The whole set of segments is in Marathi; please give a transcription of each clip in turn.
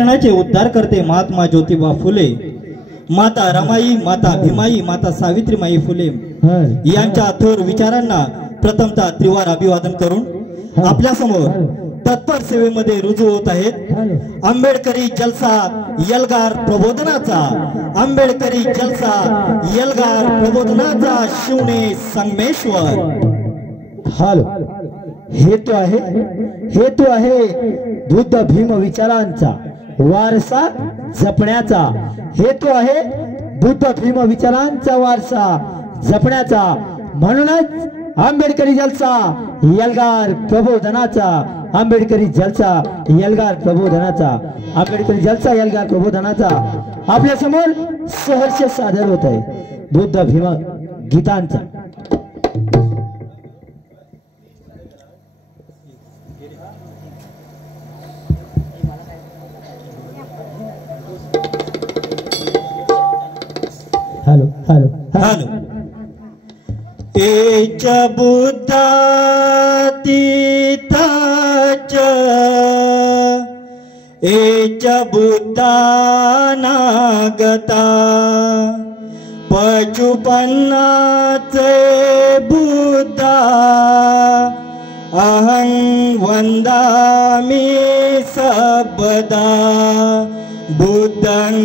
शिक्षणाचे उद्धार करते महात्मा ज्योतिबा फुले, माता रमाई, माता भीमाई, माता सावित्रीमाई फुले यांच्या थोर विचारांना प्रथमतः त्रिवार अभिवादन करून आपल्या समोर तत्पर सेवेमध्ये रुजू होत आहेत आंबेडकरी जलसा यलगार प्रबोधनाचा, आंबेडकरी जलसा यलगार प्रबोधनाचा शिवणे संगमेश्वर। हाल हेतू आहे बुद्ध भीम विचारांचा वारसा जपण्याचा, हेतू आहे बुद्ध भीम विचारांचा वारसा जपण्याचा। म्हणूनच आंबेडकरी जलसा यलगार प्रबोधनाचा, आंबेडकरी जलसा यलगार प्रबोधनाचा, आंबेडकरी जलसा यलगार प्रबोधनाचा आपल्या समोर सहर्ष सादर होत आहे बुद्ध भीम गीतांचा। Hello hello hello. एच बुद्धातीताच एच बुद्धानागता पचुपन्नाचे बुद्धा अहं वंदामि सबदा बुद्धं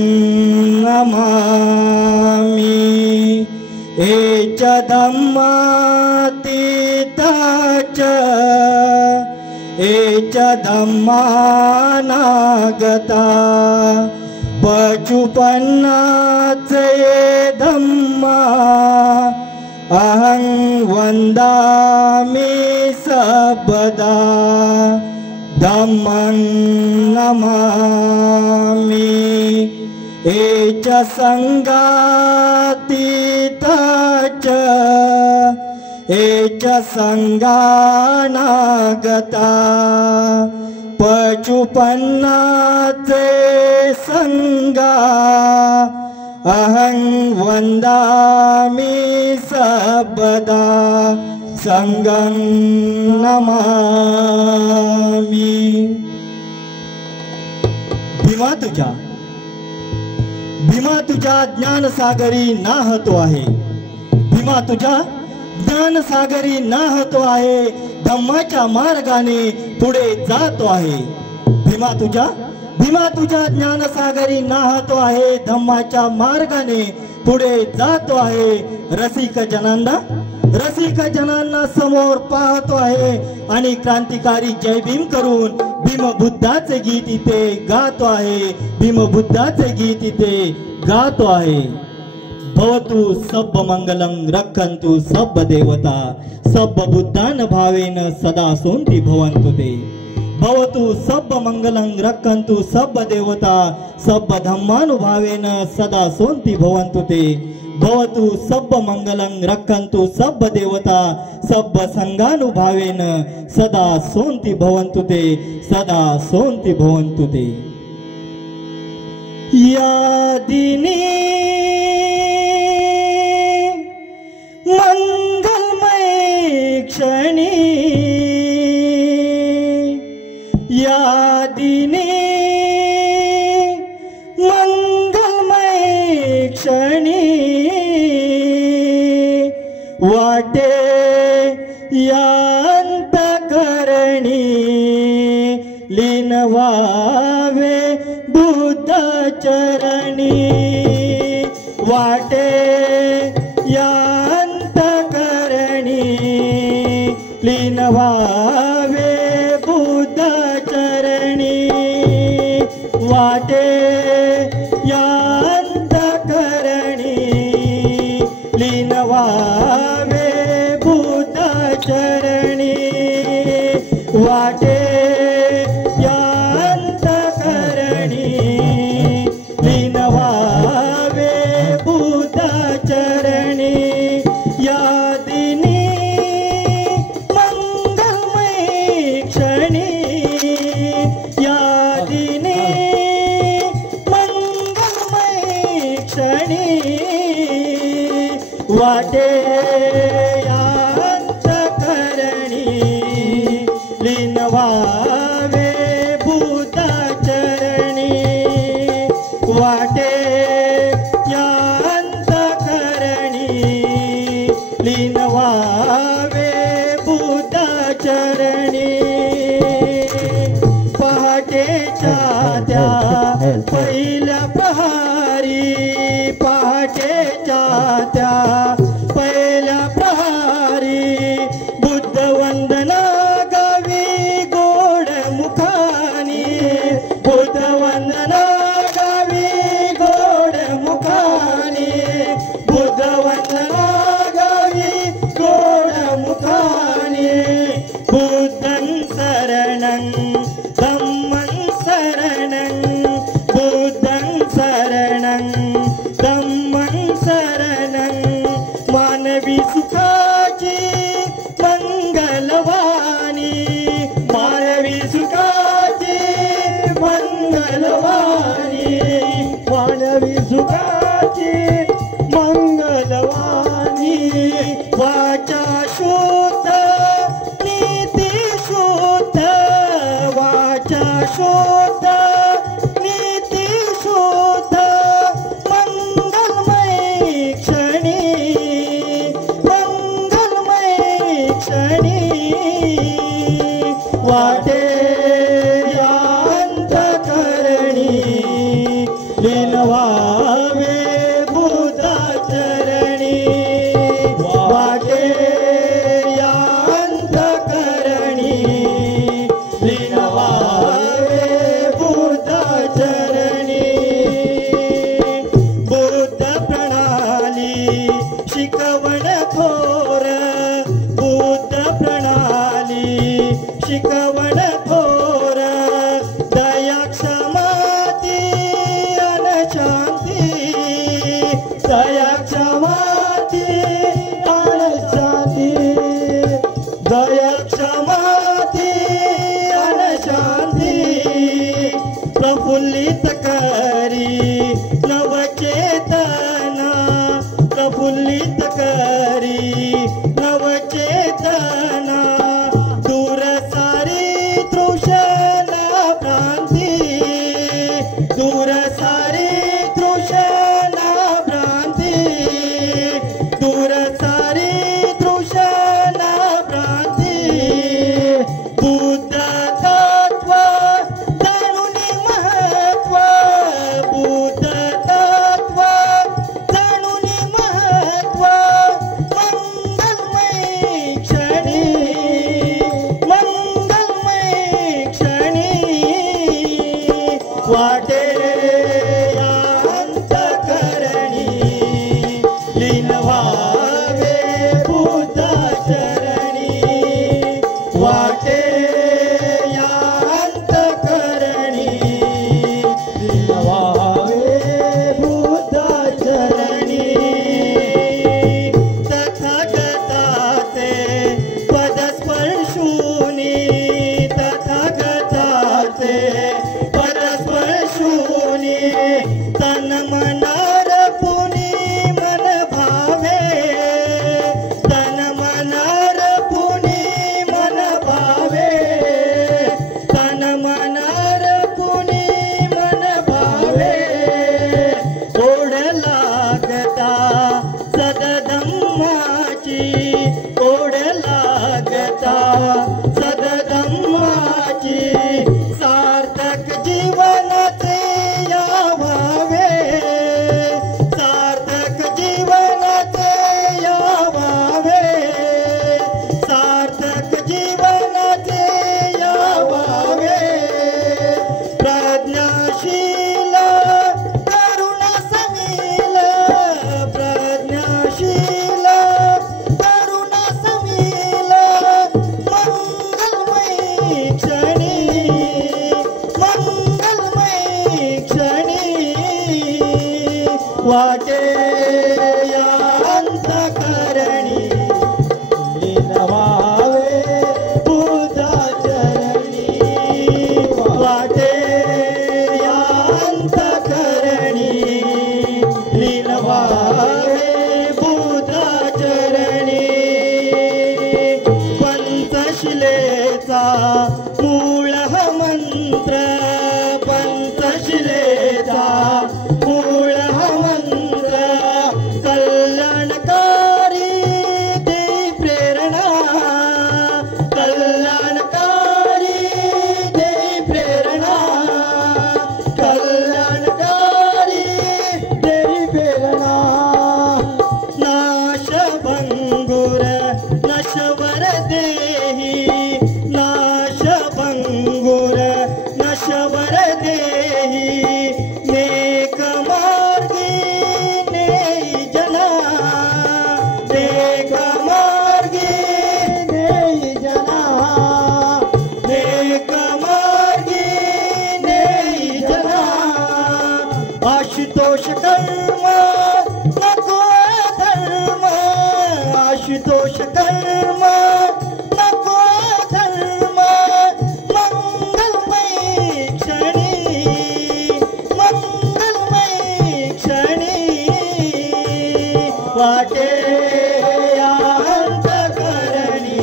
नमामि। एच धम्मातीताच एच धम्मानागता पचुपन्नाचे धम्मा अहं वंदामि सबदा धम्मं नमामि। एच संगातीताच एच संगानागता पचुपन्नाचे संगा अहं वंदामि सबदा संगं नमामि। भीमा तुझ्या ज्ञानसागरी नाहतो आहे, भीमा तुझ्या ज्ञानसागरी नाहतो आहे, धम्माच्या मार्गाने पुढे जातो आहे। भीमा तुझ्या ज्ञानसागरी नाहतो आहे, धम्माच्या मार्गाने पुढे जातो आहे। रसिक जनांना समोर पाहतो आहे आणि क्रांतिकारी जय भीम करून भीम बुद्धाचे गीत इथे गातो आहे, भीम बुद्धाचे गीत इथे गातो आहे। भवतु सब्ब मंगलं रक्षन्तु सब्ब देवता सब्ब बुद्धान भावेन सदा सोन्ति भवन्तु ते। भवतु सब्ब मंगलं रक्षन्तु सब्ब देवता सब्ब धम्मानुभावेन सदा सोन्ति भवन्तु ते। भवतु सब्ब मंगलं रक्षन्तु सब्ब देवता सब्ब संगानुभावेन सदा सोन्ति भवन्तु ते, सदा सोन्ति भवन्तु ते। या दिने मंगलमय क्षणी, या दिने मंगलमय क्षणी वाटे या अंतःकरणी लीन व्हावे बुद्ध चरणी। वाटे या अंतःकरणी लीन व्हावे बुद्ध चरणी। वाटे या अंतःकरणी लीन व्हावे बुद्ध चरणी। वाटे या अंतःकरणी लीन व्हावे बुद्ध चरणी। या दिनी मंगलमय क्षणी, या दिनी मंगलमय क्षणी वाटे या अंतःकरणी लीन व्हावे बुद्ध चरणी। वाटे या अंतःकरणी लीन व्हावे बुद्धा चरणी पहाटेच्या त्या पहिल्या प्रहारी पहाटेच्या त्या पहिल्या प्रहारी बुद्ध वंदना गावी गोड मुखानी बुद्ध वंदना गावी गोड मुखानी बुद्ध वंदना गावी गोड मुखानी बुद्धं शरणं धम्मं शरणं बुद्धं शरणं धम्मं शरणं मानवी सुखाची मंगलवाणी मानवी सुखाची मंगलवाणी मानवी सुखाची मंगलवाणी वाचा शुद्ध नीती शुद्ध वाचा शुद्ध नीती शुद्ध मंगलमय क्षणी मंगलमय क्षणी वाटे या अंतःकरणी लीन व्हावे बुद्धा चरणी वाटे या अंतःकरणी लीन व्हावे बुद्धा चरणी बुद्ध प्रणाली शिकवण थोर बुद्ध प्रणाली शिकवण थोर दया क्षमाती अनशांती दया क्षमाती अनशांती दया क्षमाती अनशांती प्रफुल्लित करी नवचेतना प्रफुल्लित करी नवचेतना दूर सारी तृष्णा भ्रांती दूर सारी तृष्णा भ्रांती दूर सारी तृष्णा भ्रांती बुद्ध तत्व जाणून महत्व बुद्ध तत्व जाणून महत्व मंगलमय क्षणी मंगलमय क्षणी वाटे या अंतःकरणी लीन व्हावे बुद्धा चरणी वाटे या अंतःकरणी लीन व्हावे बुद्धा चरणी तथागताचे पदस्पर्शूनी तथागताचे पदस्पर्शूनी नेक मार्गी नेई जना नेक मार्गी नेई जना नेक मार्गी नेई जना आशुतोष कर्म नको धर्म आशुतोष कर्म नको धर्म मंगलमय क्षणी वाटे अंतकरणी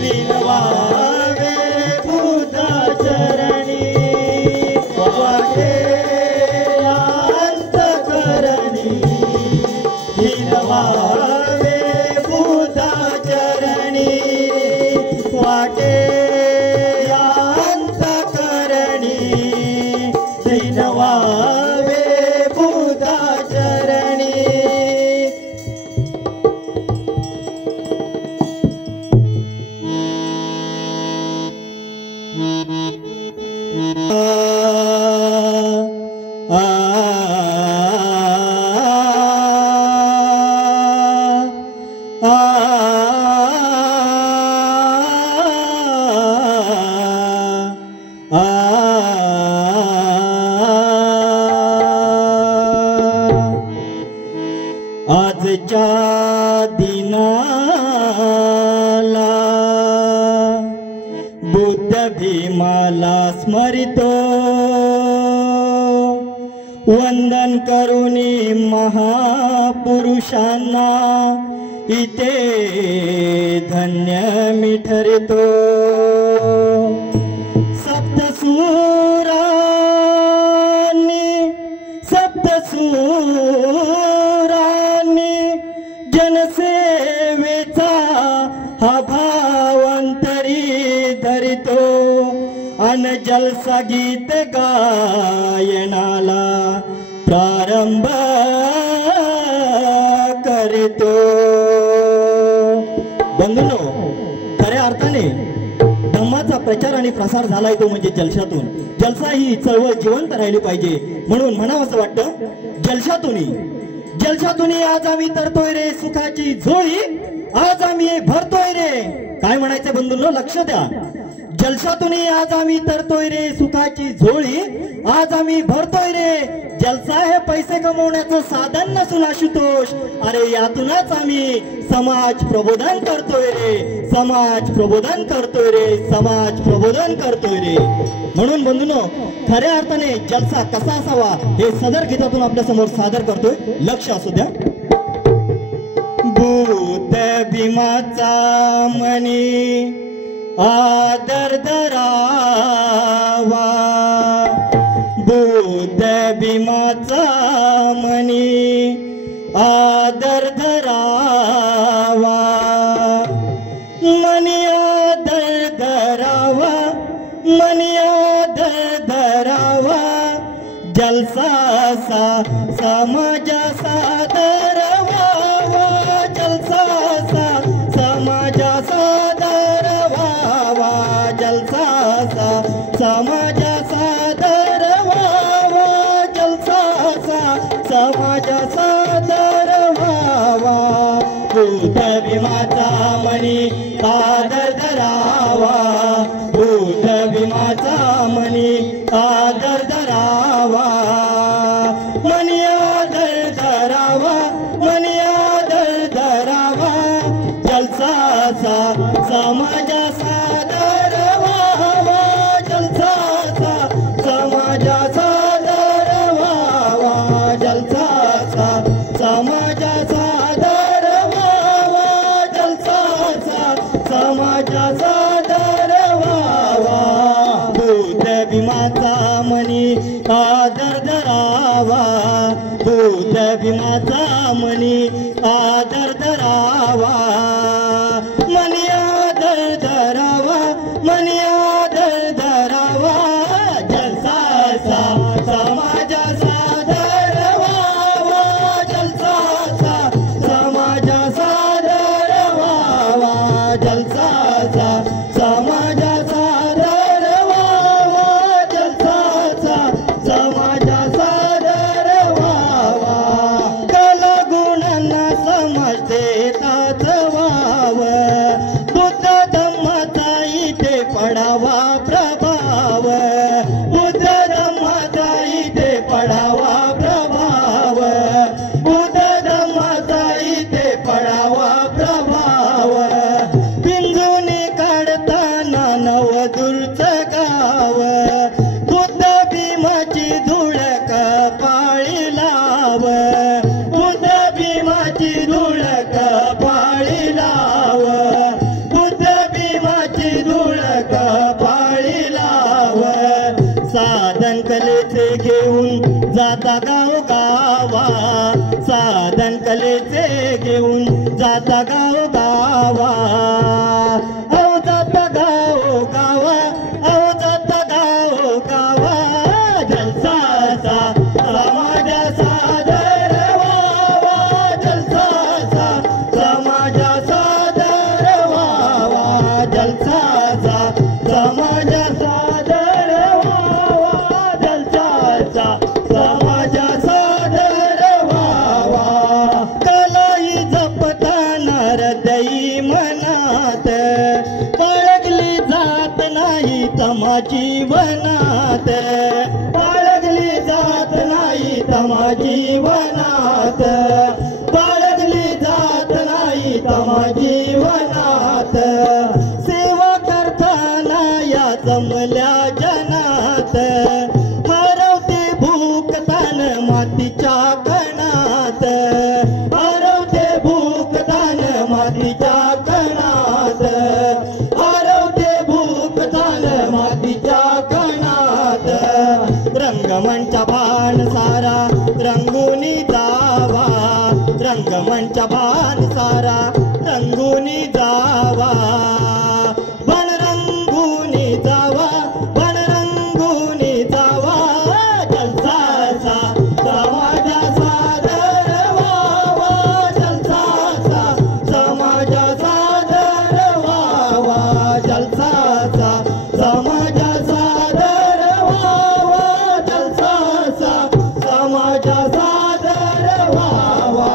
विनवावे बुद्धा चरणी वाटे अंतकरणी विनवावे बुद्धा चरणी वाटे अंतकरणी विनवावे बुद्धा चरणी आजच्या दिनाला बुद्ध भीमाला स्मरितो वंदन करुणी महापुरुषांना इथे धन्य मी ठरतो सप्तसुरांनी जनसेवेचा हा भावांतरी धरितो अन जलसा गीत गायनाला प्रारंभ करतो. बंधूंनो, खऱ्या अर्थाने धम्माचा प्रचार आणि प्रसार झालाय तो म्हणजे जलशातून. जलसा ही चळवळ जिवंत राहिली पाहिजे म्हणून म्हणावं असं वाटतं, जलशातून आज आम्ही तरतोय रे सुखाची झोळी, आज आम्ही भरतोय रे. काय म्हणायचं बंधूंनो, लक्ष द्या. जलशातून आज आम्ही तरतोय रे सुखाची झोळी, आज आम्ही भरतोय रे. जलसा हे पैसे कमवण्याचं साधन नसून आशुतोष, अरे यातूनच आम्ही समाज प्रबोधन करतोय रे, समाज प्रबोधन करतोय रे, समाज प्रबोधन करतोय रे. म्हणून बंधूंनो, खऱ्या अर्थाने जलसा कसा असावा हे सदर गीतातून आपल्या समोर सादर करतोय. लक्ष असू द्या. बुद्ध भीमाचा मनी आदर धरावा, बुद्ध भीमाचा मनी आदर धरावा, मनी आदर धरावा, मनी आदर धरावा. जलसा समाजाचा धरावा, जलसा समाजाचा धरावा, जलसा समाजाचा धरावा, जलसा समाजाचा धरावा. बुद्ध भीमाचा मनी आदर धरावा, बुद्ध भीमाचा मनी आदर धरावा, मनी आदर धरावा, मनी आदर धरावा. जलसा समाजाचा धरावा, जलसा समाजाचा धरावा, जलसा समाजाचा धरावा, जलसा समाजाचा धरावा. बुद्ध भीमाचा मनी आदर धरावा, बुद्ध भीमाचा मनी आदर धरावा, मनी आदर धरावा, मनी आदर धरावा. जलसा समाजाचा धरावा, जलसा समाजाचा धरावा, जलसा समाजाचा धरावा, जलसा धूळ कपाळी लाव, बुद्ध भीमाची धूळ कपाळी लाव, बुद्ध भीमाची धूळ कपाळी लाव. साधन कलेचे घेऊन जाता गाव गावा, साधन कलेचे घेऊन जाता गाव गावा. अहो जाता गाव गावा, अहो जाता गाव गावा. जलसाचा समाजाचा दरवावा, जलसाचा समाजाचा दरवावा, जलसाचा समाजाचा दरवावा, जलसाचा समाजाचा दरवावा. कलाई जपताना हृदयी मनात, बाळगली जात नाही तमाची वनात, बाळगली जात नाही तमाची वनात, बाळगली जात नाही तमाची वनात. सेवा करताना या जमल्या जनात, हरवते भूक तान मातीच्या कणात, हरवते भूक तान मातीच्या कणात, हरवते भूक तान मातीच्या कणात. रंगमंचा भान सारा रंगुनी जावा, रंगमंचा भान सारा रंगुनी जावा. बन रंगुनी जावा, बन रंगुनी जावा. जलसाचा समाजाचा दरवावा, जलसाचा समाजाचा दरवावा, जलसाचा समाजाचा दरवावा, जलसाचा समाजाचा दरवावा.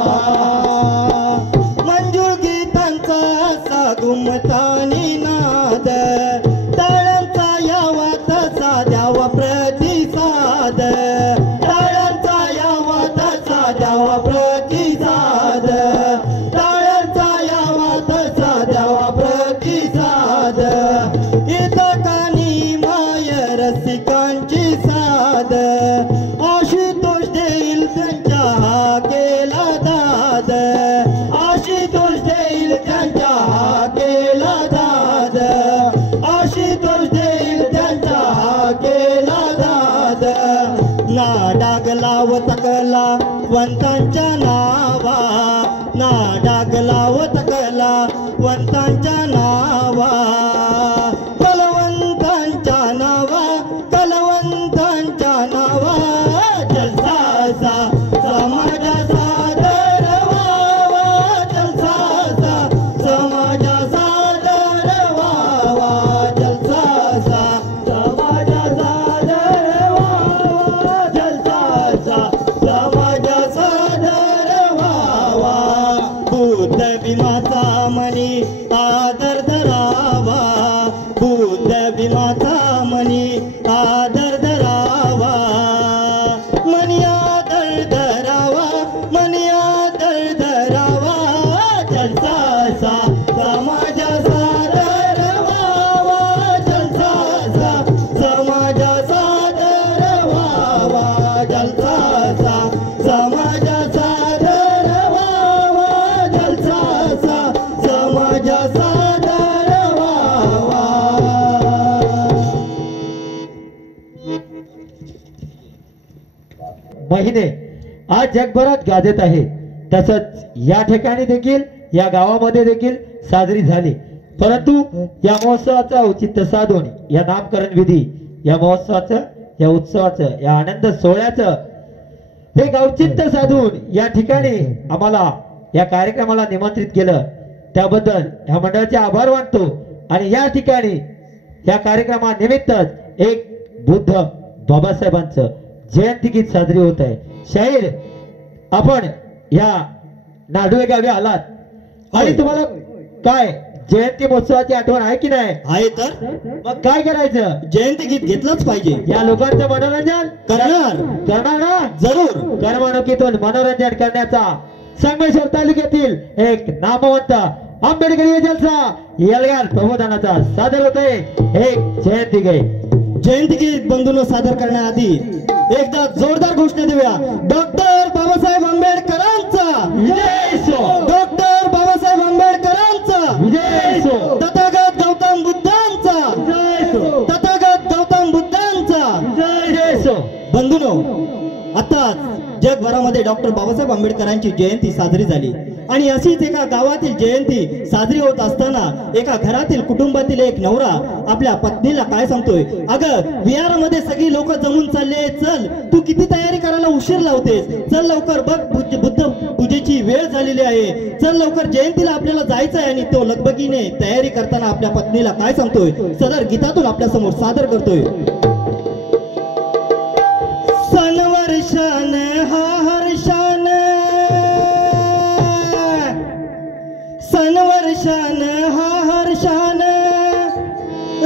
मंजूळ गीतांचा असा घुमतानी नाद, टाळ्यांचा यावा तसा द्यावा प्रतिसाद, टाळ्यांचा यावा तसा द्यावा प्रतिसाद, टाळ्यांचा यावा तसा द्यावा प्रतिसाद. इथं कानी माय रसिकांची साद, आशुतोष देईल त्यांच्या हा केला दाद, आशुतोष देईल त्यांच्या हा केला दाद, आशुतोष देईल त्यांच्या हा केला दाद. ना डाग लावत कला वंतांच्या नावा, ना डाग लावत कला वंतांच्या नावा. कलवंतांच्या नावा, कलवंतांच्या नावा. जलसाचा समाजाचा दरवावा, जलसाचा समाजाचा दरवावा, जलसाचा समाजाचा दरवावा, जलसाचा समाजाचा दरवावा. बुद्ध भीमाचा मनी आदर धरावा, बुद्ध भीमाचा मनी आदर धरावा. मनी आदर धरावा, मनी आदर धरावा. जलसाचा समाजाचा दरवावा, जलसाचा समाजाचा दरवावा, जलसाचा समाजाचा दरवावा, जलसाचा समाजाचा दरवावा. महिने आज जगभरात गाजत आहे, तसंच या ठिकाणी देखील या गावामध्ये देखील साजरी झाली. परंतु या महोत्सवाचा औचित्य साधून या नामकरण विधी, या महोत्सवाचं, या उत्सवाचं, या आनंद सोहळ्याचं हे औचित्य साधून या ठिकाणी आम्हाला या कार्यक्रमाला निमंत्रित केलं, त्याबद्दल या मंडळाचे आभार मानतो. आणि या ठिकाणी या कार्यक्रमानिमित्तच एक बुद्ध बाबासाहेबांचं जयंती गीत साजरी होत आहे. शाहीर आपण या नाडुळे गावी आलात आणि तुम्हाला काय जयंती महोत्सवाची आठवण आहे की नाही? आहे तर मग काय करायचं? जयंती गीत घेतलंच पाहिजे. या लोकांचं मनोरंजन करणार ना? जरूर. करमणुकीतून मनोरंजन करण्याचा संगमेश्वर तालुक्यातील एक नामवंत आंबेडकरी जलसा यलगार प्रबोधनाचा सादर होतोय एक जयंती गाय. जयंती गीत बंधूंनो सादर करण्याआधी एकदा जोरदार घोषणा देऊया. डॉक्टर बाबासाहेब आंबेडकरांचा विजय असो. डॉक्टर बाबासाहेब आंबेडकरांचा विजय असो. तथागत गौतम बुद्धांचा विजय असो. तथागत गौतम बुद्धांचा विजय असो. बंधूंनो, आताच जगभरामध्ये डॉक्टर बाबासाहेब आंबेडकरांची जयंती साजरी झाली आणि अशीच एका गावातील जयंती साजरी होत असताना एका घरातील कुटुंबातील एक नवरा आपल्या पत्नीला काय सांगतोय, अगं विहारामध्ये सगळी लोक जमून चालले, चल तू किती तयारी करायला उशीर लावतेस, चल लवकर बघ बुद्ध पूजेची वेळ झालेली आहे, चल लवकर जयंतीला आपल्याला जायचं आहे. आणि तो लगबगीने तयारी करताना आपल्या पत्नीला काय सांगतोय सदर गीतातून आपल्या समोर सादर करतोय. सनवर्षान हा हर्षान, सनवर्षान हा हर्षान,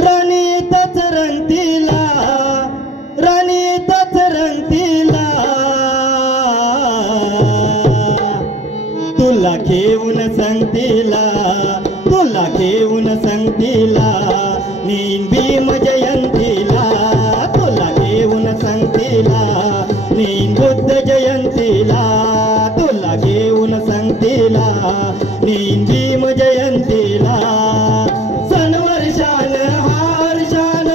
राणी तच रंगतीला, राणी तच रंगतीला, तुला घेऊन संगतीला, तुला घेऊन संगतीला, नीन भीम जयंतीला, तुला घेऊन संगतीला, नीन बुद्ध जयंतीला, तुला घेऊन संगतीला, नीन भीम जयंतीला. सनवर्षान हर्षान,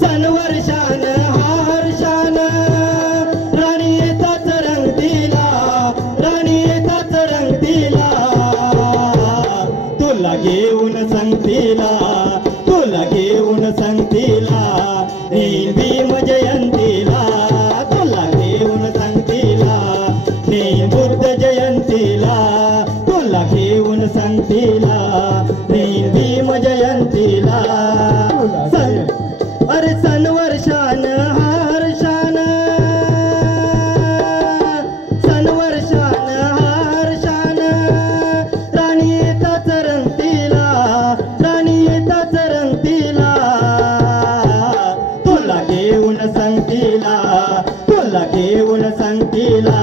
सनवर्षान हर्षान, राणी येताच रंगतीला, राणी येताच रंगतीला, तुला घेऊन संगतीला, तुला घेऊन संगतीला, नीन भीम जयंतीला, तुला घेऊन संगतीला, नीन बुद्ध जयंतीला, तुला घेऊन संगतीला, नीन भीम जयंतीला. अरे सनवर्षान हर्षान, सनवर्षान हर्षान, राणी येताच रंगतीला, राणी येताच रंगतीला, तुला घेऊन संगतीला, तुला घेऊन संगतीला,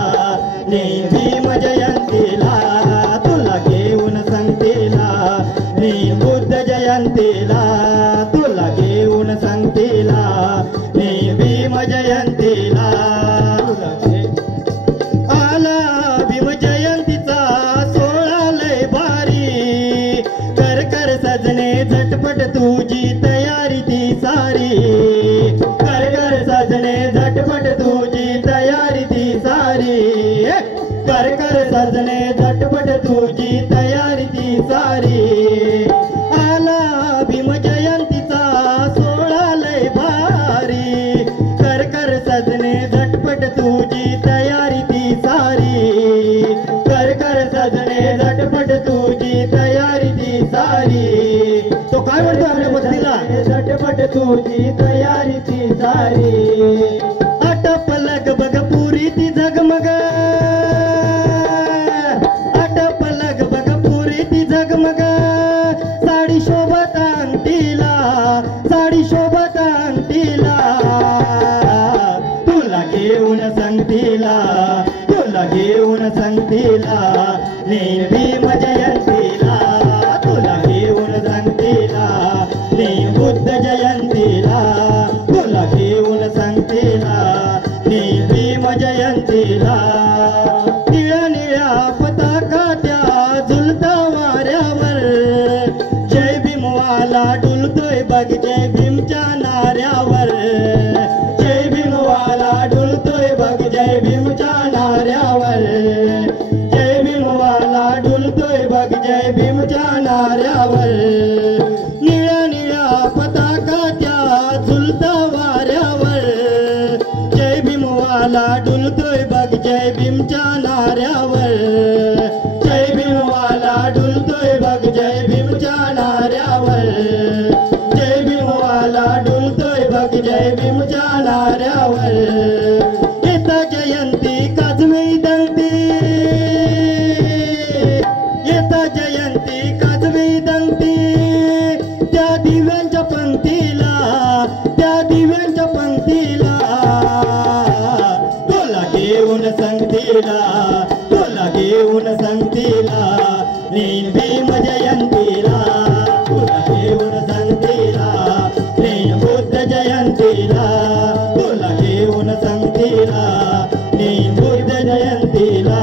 नीन भीम जयंतीला, तुला घेऊन संगतीला, नीन बुद्ध जयंतीला, तुला घेऊन संगतीला, नीन भीम जयंतीला. आला भीम जयंतीचा सोहळा लय भारी, कर कर सजने झटपट तुझी तयारी ती सारी, कर कर सजने झटपट तुझी तयारी ती सारी, कर कर सजने झटपट तुझी तयारी ती सारी. आला भीम जयंतीचा सोहळा लय भारी, कर कर सजने झटपट तुझी तयारी ती सारी, कर कर सजने झटपट तुझी तयारी ती सारी. तो काय म्हणतो आपल्या पत्नीला, झटपट तुझी तयारी ती सारी. आटप लगबग पुरी ती झगमग, आटप लगबग पुरी ती झगमग, साडी शोभत अंगठीला, साडी शोभत अंगठीला, तुला घेऊन संगतीला, तुला घेऊन संगतीला, नीन भीम जयंतीला, तुला घेऊन संगतीला, नीन बुद्ध जयंतीला, तुला घेऊन संगतीला, नीन भीम जयंतीला. निळ्या निळ्या पताका त्या झुलता वाऱ्यावर, जय भीमवाला डुलतोय बघ जय भीमच्या नाऱ्यावर, जय भीमवाला डुलतोय बघ जय भीमच्या नाऱ्यावर, जय भीमवाला डुलतोय बघ जय भीमच्या नाऱ्यावर. निळ्या निळ्या पताका त्या झुलता वाऱ्यावर, जय भीमवाला डुलतोय बघ जय भीमच्या नाऱ्यावर, जय भीमवाला डुलतोय बघ जय भीमच्या नाऱ्यावर, जय भीमवाला डुलतोय बघ जय भीमच्या नाऱ्यावर. येता जयंती काजवी दंगती, येता जयंती काजवी दंगती, त्या दिव्यांच्या पंक्तीला, त्या दिव्यांच्या पंक्तीला, तुला घेऊन संगतीला, तुला घेऊन संगतीला, नीन भीम जयंतीला, तुला घेऊन संगतीला, घेऊन संगतीला नेईन बुद्ध जयंतीला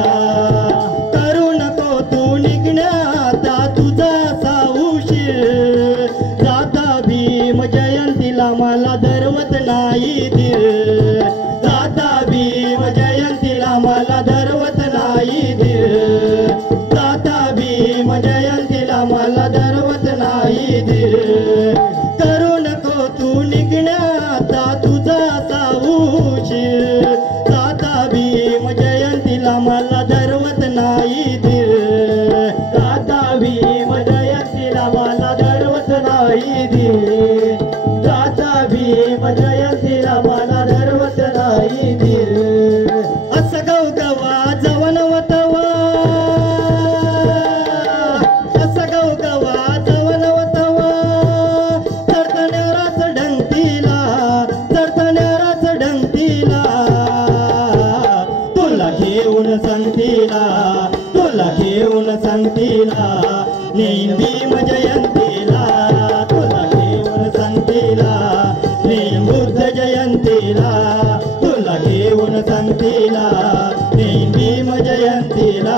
करू नको तू निघण्याचा तुझा असा उशीर जाता भीम जयंतीला मला धरवत नाही धीर जाता भीम जयंतीला मला धरवत नाही धीर जाता भीम जयंतीला मला धरवत नाही धीर करू नको तू निघण्याचा तुझा असा उशीर जाता भीम जयंतीला मला धरवत नाही धीर जाता भीम जयंतीला मला धरवत नाही धीर जाता भीम जयंतीला मला धरवत नाही धीर असं गवगवा जवनवतवा असं गवगवा जवनवतवा चढतण्याराच ढंगतीला चढतण्याराच ढंगतीला तुला घेऊन संगतीला तुला घेऊन संगतीला नेईन भीम जयंतीला तुला घेऊन संगतीला नेईन बुद्ध जयंतीला तुला घेऊन संगतीला नेईन भीम जयंतीला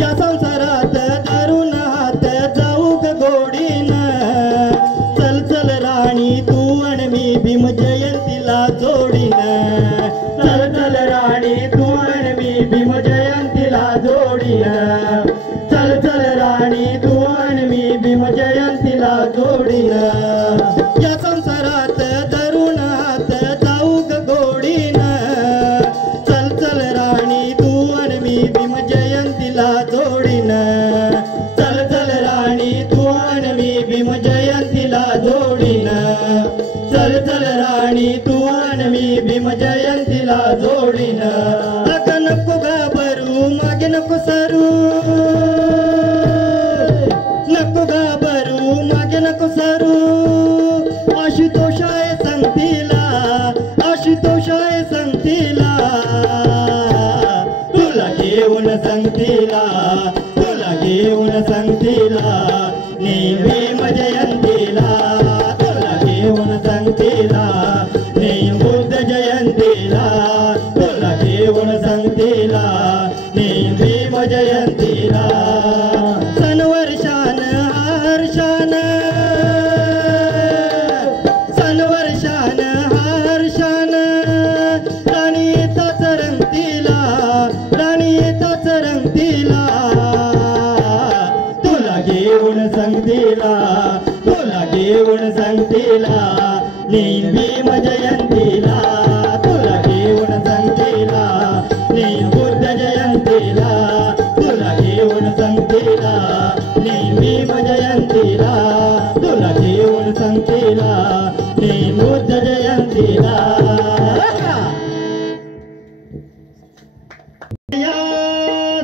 या संसारात धरून हात जाऊ ग गोडीनं चल चल राणी तू आणि मी भीम जयंतीला जोडीनं चल चल राणी तू आणि मी भीम जयंतीला जोडीनं चल चल राणी तू आणि मी भीम जयंतीला जोडीनं या संसारात धरून हात जाऊ ग गोडीनं चल चल राणी तू आणि मी भीम जयंतीला जोडीनं चल चल राणी तू आणि मी भीम जयंतीला जोडीनं चल चल राणी तू आणि मी भीम जयंतीला जोडीनं अग नको घाबरू मागे नको सरू नको घाबरू मागे नको सरू आशुतोष आहे संगतीला आशुतोष आहे संगतीला तुला घेऊन संगतीला तुला घेऊन संगतीला नेईन भीम जयंतीला तुला घेऊन संगतीला नेईन बुद्ध जयंतीला तुला घेऊन संगतीला नेईन भीम जयंतीला सनवर्षान हर्षान सनवर्षान हर्षान राणी येताच रंगतीला राणी येताच रंगतीला तुला घेऊन संगतीला तुला घेऊन संगतीला नेईन भीम जयंतीला तुला घेऊन संगतीला नेईन बुद्ध जयंतीला तुला घेऊन संगतीला नेईन भीम जयंतीला तुला घेऊन संगतीला नेईन बुद्ध जयंतीला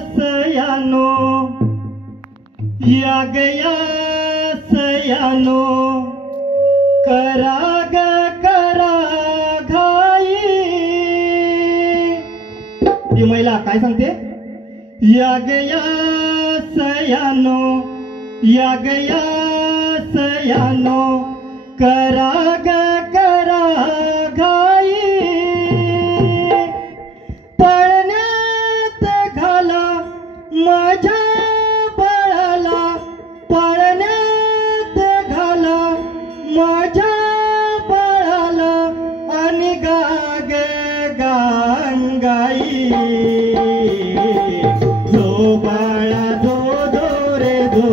सयानो या गया सयानो करा ग करा घाई ती महिला काय सांगते या गया सयानो या गया सयानो करा ग करा घाई पळण्यात घाला माझ्या बाळाला पळण्यात घाला माझ्या बाळाला आणि गाग गांगाई जो बाळा जो दो रे दो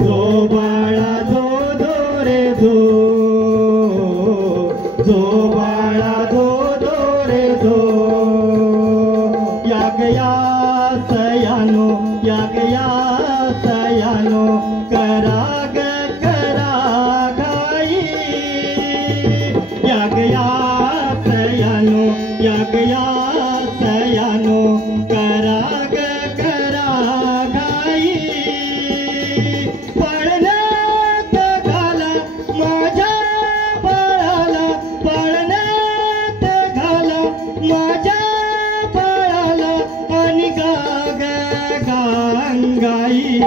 जो बाळा जो रे दो जो बाळा जो रे दो या गया सयानो या गया सयानो करा ग करा घाई या गया सयानो या गया सयानो करा ग करा घाई पळण्यात घाला माझ्या बाळाला पळण्यात घाला माझ्या बाळाला आणि गाग गांगाई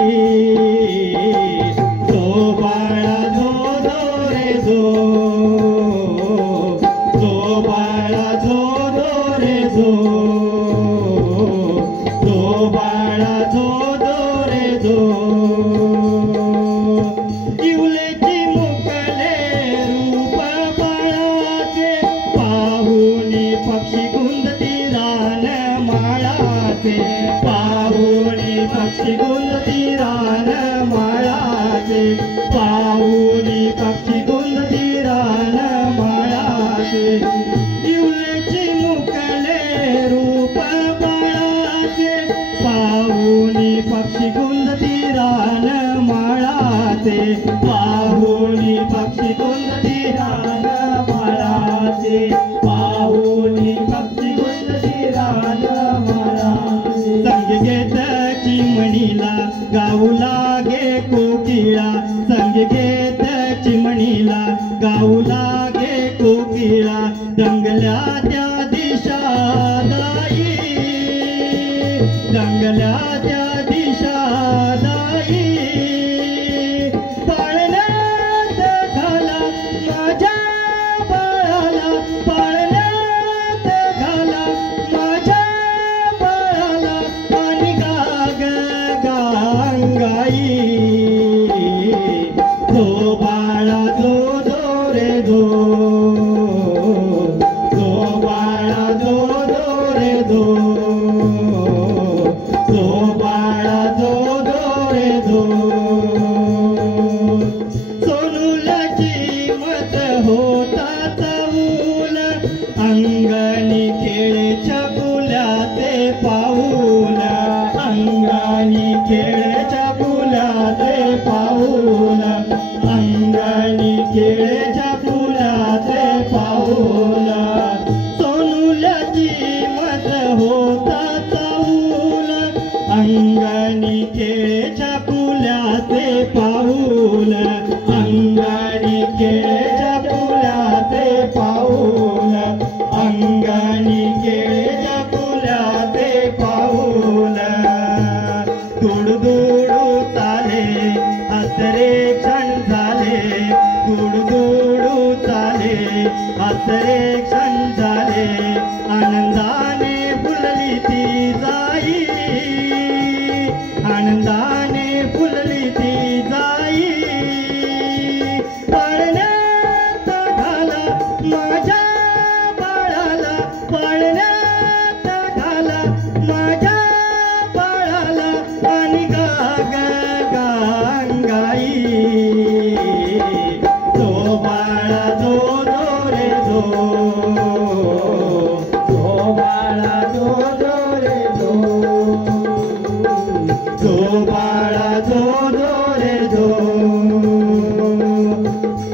जो बाळा जो रे जो बाळाचे इवलेची मुकले रूप बाळाचे पाहुणी पक्षी गुंजती रान माळाचे पाहुणी पक्षी गुंजती रान माळाचे पाहुणी पक्षी गुंजती रान माळाचे संग घेत चिमणीला गाऊ लागे कोकिळा संग घेत चिमणीला गाऊ लागे कोकिळा दंगल्या त्या दिशा दाई दंगल्या त्या दिशा दाई पाळण्यात घाला माझ्या बाळाला पाळण्यात घाला माझ्या बाळाला आणि गाग गांगाई जो बाळा जो दो रे दो जो बाळा जो दो रे दो जो बाळा जो दो रे दो सोनुलाची मत होता चाऊल अंगणी खेळे छकुल्या ते पाऊल अंगणी खेळे छकुल्या ते पाऊल अंगणी खेळे छकुल्या ते पाऊल सोनुल्याची मत होता चाऊल अंगणी खेळे छकुल्या ते पाऊल अंगणी खेळे छकुल्या ते पाऊल अंगणी खेळे छकुल्या ते पाऊल दुडदुडू चाले हसरे क्षण झाले दुडदुडू चाले हसरे क्षण झाले आनंदाने फुलली ती जाई आनंदाने फुलली ती जाई पाळण्यात घाला माझ्या बाळाला पाळण्यात घाला माझ्या बाळाला आणि गाग गांगाई तो बाळा जो दो रे दो तो बाळा जो दो रे दो जो बाळा जो दो रे दो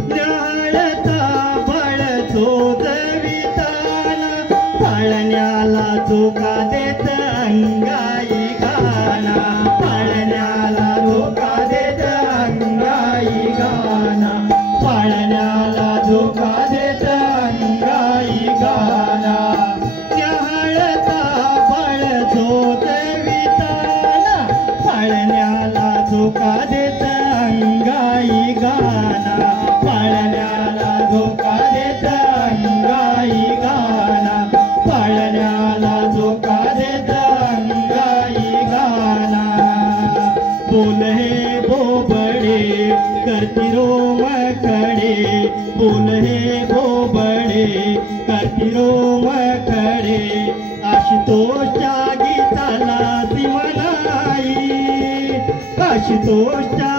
न्याळता बळ चोदविताना पाळण्याला चोका देत अंगाई गाना पाळण्याला चोका देत अंगाई गाना पाळण्याला चोका देत अंगाई गाना न्याळता बळ चोदविताना पाळण्याला चोका देत अंगाई गाना पाळण्याला झोका देत अंगाई गाना पाळण्याला झोका देत अंगाई गाना बोल हे बोबडे करती रोमकडे बोल हे बोबडे करती रोमकडे आशुतोषच्या गीताला ती म्हणाई आशुतोषच्या